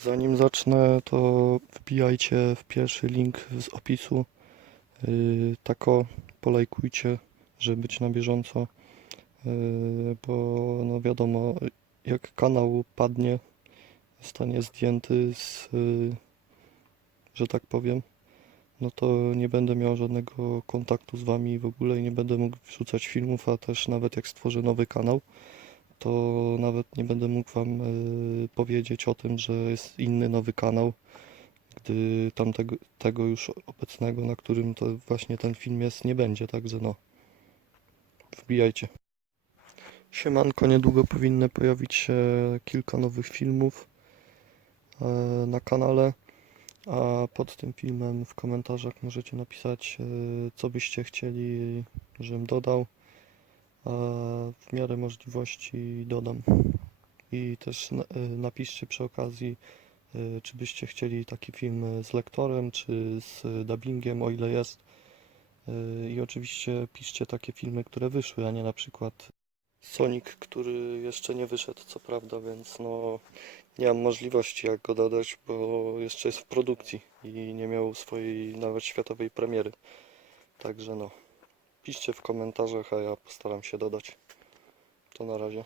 Zanim zacznę, to wbijajcie w pierwszy link z opisu. Yy, tako polajkujcie, żeby być na bieżąco. Yy, bo no wiadomo, jak kanał padnie, zostanie zdjęty z, yy, że tak powiem, no to nie będę miał żadnego kontaktu z wami w ogóle i nie będę mógł wrzucać filmów, a też nawet jak stworzę nowy kanał, to nawet nie będę mógł Wam y, powiedzieć o tym, że jest inny nowy kanał, gdy tamtego tego już obecnego, na którym to właśnie ten film jest, nie będzie, także no, wbijajcie. Siemanko, niedługo powinny pojawić się kilka nowych filmów e, na kanale, a pod tym filmem w komentarzach możecie napisać, e, co byście chcieli, żebym dodał a w miarę możliwości dodam. I też y, napiszcie przy okazji, y, czy byście chcieli taki film z lektorem, czy z dubbingiem, o ile jest. I oczywiście piszcie takie filmy, które wyszły, a nie na przykład Sonic, który jeszcze nie wyszedł, co prawda, więc no nie mam możliwości jak go dodać, bo jeszcze jest w produkcji i nie miał swojej nawet światowej premiery. Także no. Piszcie w komentarzach, a ja postaram się dodać. To na razie.